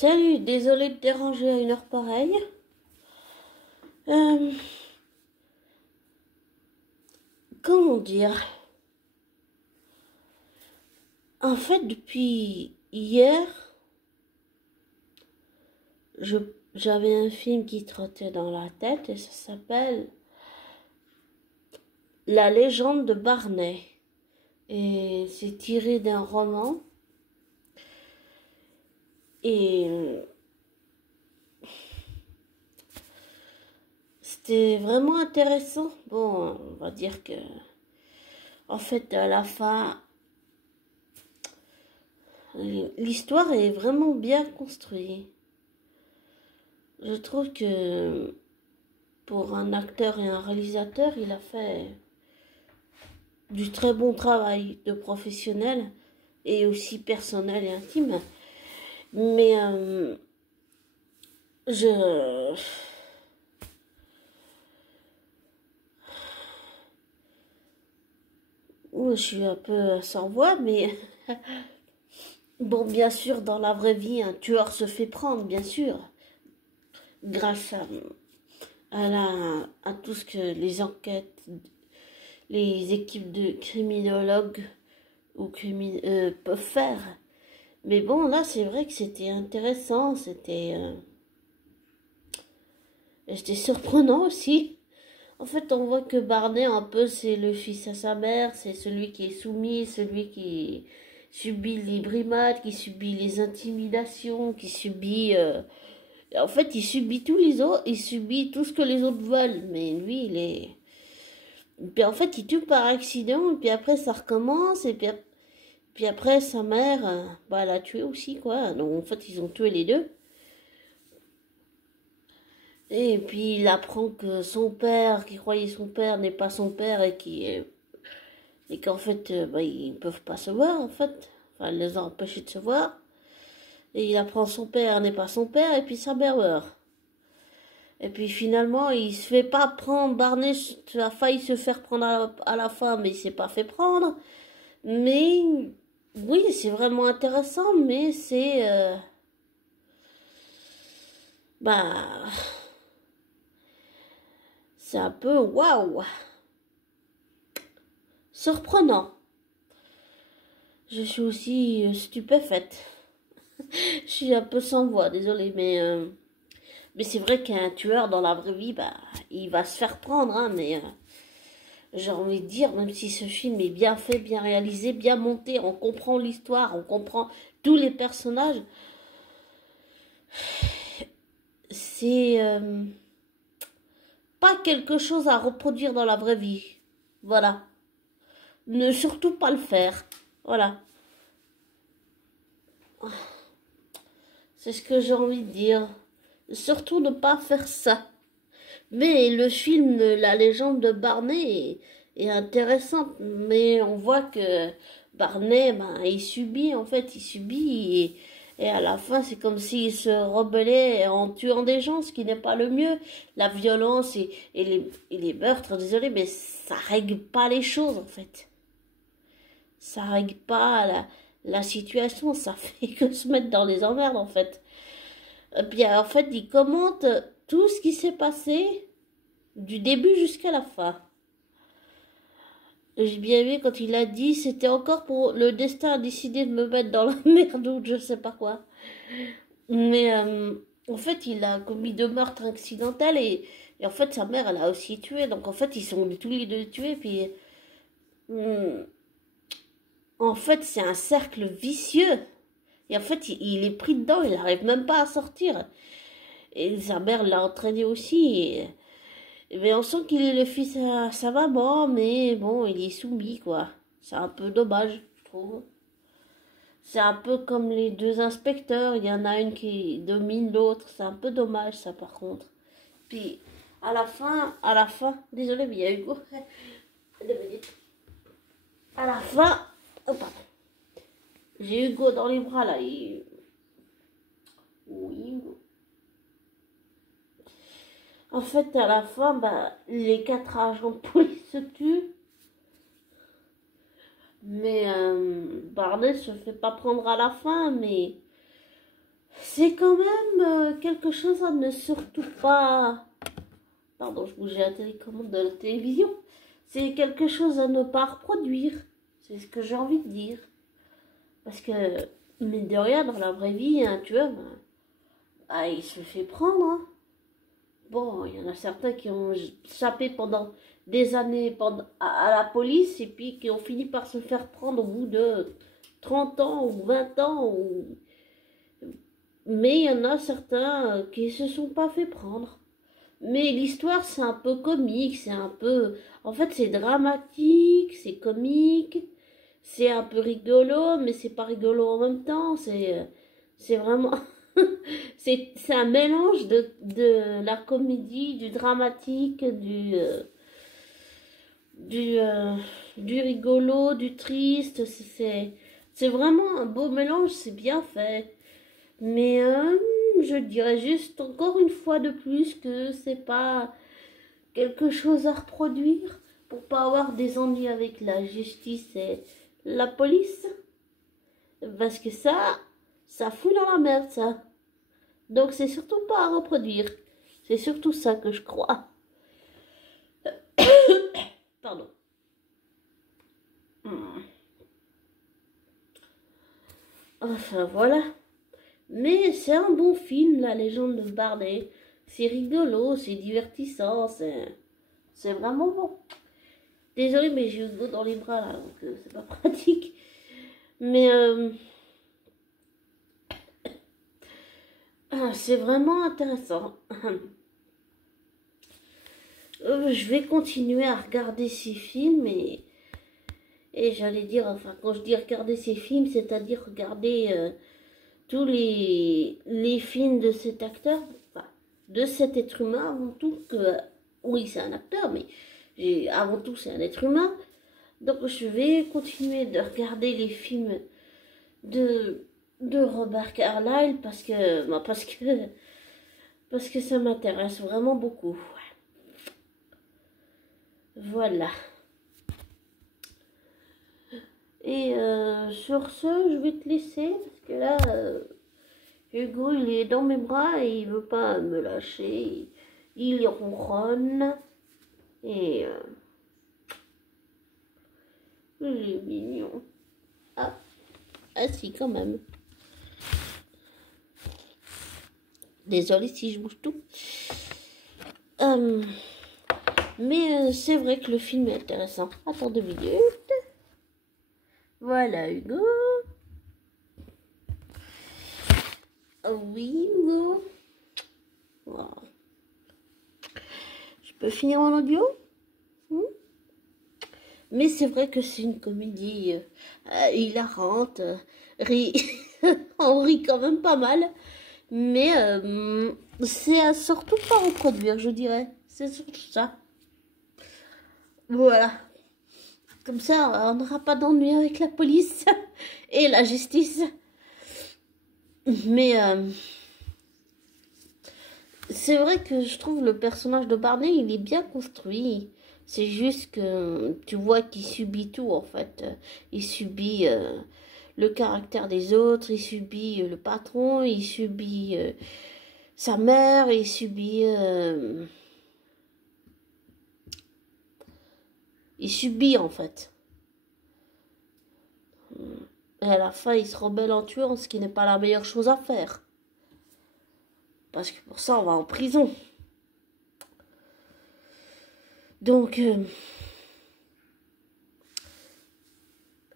Salut, désolé de te déranger à une heure pareille. Euh, Comment dire? En fait, depuis hier, j'avais un film qui trottait dans la tête et ça s'appelle La légende de Barney. Et c'est tiré d'un roman. Et c'était vraiment intéressant. Bon, on va dire que, en fait, à la fin, l'histoire est vraiment bien construite. Je trouve que pour un acteur et un réalisateur, il a fait du très bon travail de professionnel et aussi personnel et intime. Mais je... je suis un peu sans voix, mais bon, bien sûr, dans la vraie vie, un tueur se fait prendre, bien sûr, grâce à tout ce que les enquêtes, les équipes de criminologues peuvent faire. Mais bon, là, c'est vrai que c'était intéressant, c'était surprenant aussi. En fait, on voit que Barney, un peu, c'est le fils à sa mère, c'est celui qui est soumis, celui qui subit les brimades, qui subit les intimidations, qui subit... En fait, il subit tous les autres, il subit tout ce que les autres veulent, mais lui, il est... Puis en fait, il tue par accident, et puis après, ça recommence, puis après, sa mère, bah, elle a tué aussi, quoi. Donc, en fait, ils ont tué les deux. Et puis, il apprend que son père, qui croyait son père, n'est pas son père et qu'en fait, bah, ils ne peuvent pas se voir, en fait. Enfin, elle les a empêchés de se voir. Et il apprend son père n'est pas son père, et puis sa mère meurt. Et puis finalement, il se fait pas prendre. Barney a failli se faire prendre à la fin, mais il s'est pas fait prendre. Mais oui, c'est vraiment intéressant, mais c'est bah c'est un peu waouh, surprenant. Je suis aussi stupéfaite. Je suis un peu sans voix, désolée, mais c'est vrai qu'un tueur dans la vraie vie, bah, il va se faire prendre, hein, mais j'ai envie de dire, même si ce film est bien fait, bien réalisé, bien monté, on comprend l'histoire, on comprend tous les personnages, c'est pas quelque chose à reproduire dans la vraie vie. Voilà. Ne surtout pas le faire. Voilà. C'est ce que j'ai envie de dire. Surtout ne pas faire ça. Mais le film La légende de Barney est intéressant. Mais on voit que Barney, ben, il subit, en fait, il subit. Et à la fin, c'est comme s'il se rebellait en tuant des gens, ce qui n'est pas le mieux. La violence et les meurtres, désolé, mais ça règle pas les choses, en fait. Ça règle pas la situation, ça fait que se mettre dans les emmerdes, en fait. Et puis, en fait, il commente tout ce qui s'est passé du début jusqu'à la fin. J'ai bien aimé quand il a dit c'était encore pour le destin a décidé de me mettre dans la merde ou je sais pas quoi. Mais en fait, il a commis deux meurtres accidentels et en fait, sa mère, elle a aussi tué. Donc en fait, ils sont tous les deux tués. Puis hum, en fait, c'est un cercle vicieux. Et en fait, il est pris dedans, il n'arrive même pas à sortir. Et sa mère l'a entraîné aussi. Mais on sent qu'il est le fils à sa maman, mais bon, il est soumis, quoi. C'est un peu dommage, je trouve. C'est un peu comme les deux inspecteurs, il y en a une qui domine l'autre. C'est un peu dommage, ça, par contre. Puis, à la fin, désolé, mais il y a Hugo. À la fin, oh, pardon. J'ai Hugo dans les bras, là. Oui, Hugo. En fait, à la fin, bah, les quatre agents de police se tuent. Mais Barney se fait pas prendre à la fin, mais C'est quand même quelque chose à ne surtout pas... Pardon, je bougeais la télécommande de la télévision. C'est quelque chose à ne pas reproduire. C'est ce que j'ai envie de dire. Parce que, mine de rien, dans la vraie vie, un tueur, bah, il se fait prendre. Hein. Bon, il y en a certains qui ont sapé pendant des années à la police et puis qui ont fini par se faire prendre au bout de 30 ans ou 20 ans. Mais il y en a certains qui se sont pas fait prendre. Mais l'histoire, c'est un peu comique, c'est un peu... En fait, c'est dramatique, c'est comique, c'est un peu rigolo, mais c'est pas rigolo en même temps. C'est vraiment... c'est un mélange de la comédie, du dramatique, du, euh, du rigolo, du triste. C'est vraiment un beau mélange, c'est bien fait. Mais je dirais juste encore une fois de plus que c'est pas quelque chose à reproduire pour pas avoir des ennuis avec la justice et la police. Parce que ça fout dans la merde, ça. Donc c'est surtout pas à reproduire. C'est surtout ça que je crois. Pardon. Enfin voilà. Mais c'est un bon film, La Légende de Barney. C'est rigolo, c'est divertissant, c'est vraiment bon. Désolée, mais j'ai Hugo dans les bras là, donc c'est pas pratique. Mais c'est vraiment intéressant. Je vais continuer à regarder ces films et j'allais dire, enfin quand je dis regarder ces films, c'est-à-dire regarder tous les films de cet acteur, enfin, de cet être humain avant tout, que oui c'est un acteur, mais avant tout c'est un être humain. Donc je vais continuer de regarder les films de, de Robert Carlyle parce que ça m'intéresse vraiment beaucoup. Voilà. Et sur ce, je vais te laisser parce que là, Hugo, il est dans mes bras et il veut pas me lâcher. Il ronronne et il est mignon. Ah, ah si, quand même. Désolée si je bouge tout. Mais c'est vrai que le film est intéressant. Attends 2 minutes. Voilà, Hugo. Oh oui, Hugo. Oh. Je peux finir en audio? Mais c'est vrai que c'est une comédie hilarante. On rit quand même pas mal. Mais c'est surtout pas reproduire, je dirais. C'est surtout ça. Voilà. Comme ça, on n'aura pas d'ennui avec la police et la justice. Mais c'est vrai que je trouve le personnage de Barney, il est bien construit. C'est juste que tu vois qu'il subit tout, en fait. Il subit le caractère des autres, il subit le patron, il subit sa mère, il subit... il subit, en fait. Et à la fin, il se rebelle en tuant, ce qui n'est pas la meilleure chose à faire. Parce que pour ça, on va en prison. Donc,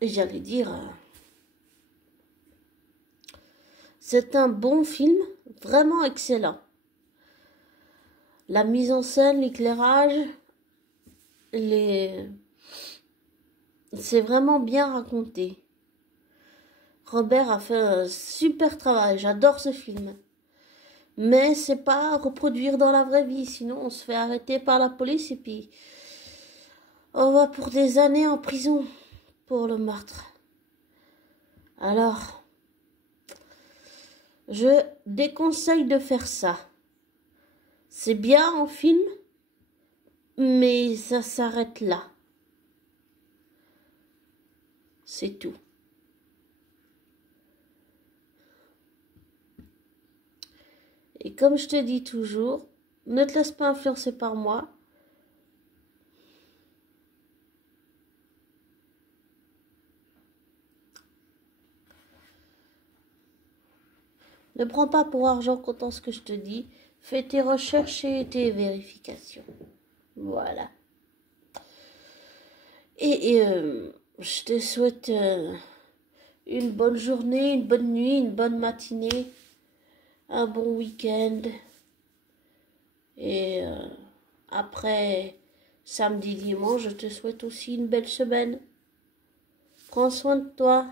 j'allais dire, c'est un bon film, vraiment excellent. La mise en scène, l'éclairage, c'est vraiment bien raconté. Robert a fait un super travail, j'adore ce film. Mais c'est pas à reproduire dans la vraie vie, sinon on se fait arrêter par la police et puis on va pour des années en prison pour le meurtre. Alors, je déconseille de faire ça. C'est bien en film, mais ça s'arrête là. C'est tout. Et comme je te dis toujours, ne te laisse pas influencer par moi. Ne prends pas pour argent comptant ce que je te dis. Fais tes recherches et tes vérifications. Voilà. Et je te souhaite une bonne journée, une bonne nuit, une bonne matinée, un bon week-end. Et après samedi, dimanche, je te souhaite aussi une belle semaine. Prends soin de toi.